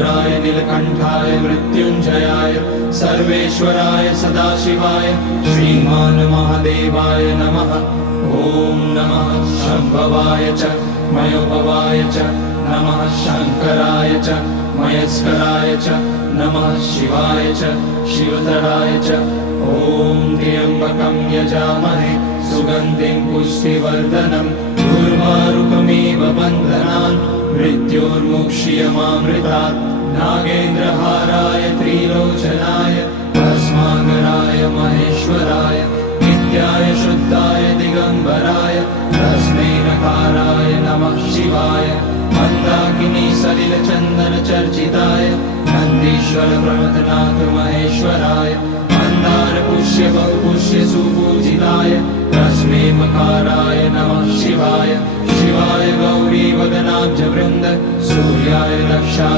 रुद्राय नीलकण्ठाय मृत्युञ्जयाय सर्वेश्वराय सदाशिवाय श्रीमान् महादेवाय नमः। ॐ नमः शम्भवाय च मयोभवाय च नमः शङ्कराय च मयस्कराय च नमः शिवाय च शिवतराय च। ॐ त्र्यम्बकं यजामहे सुगन्धिं पुष्टिवर्धनम् उर्वारुकमिव बन्धनान् मृत्योर्मुक्ष्यमामृतात्। नागेन्द्रहाराय त्रिलोचनाय भस्माङ्गराय महेश्वराय नित्याय शुद्धाय दिगम्बराय तस्मै नकाराय नमः शिवाय। मन्दाकिनी सलिलचन्दन चर्चिताय नन्दीश्वर प्रमथनाथ महेश्वराय मन्दार पुष्य बहुपुष्य सुपूजिताय तस्मै मकाराय नमः शिवाय। शिवाय गौरी वदनाब्ज वृन्द सूर्याय रक्षा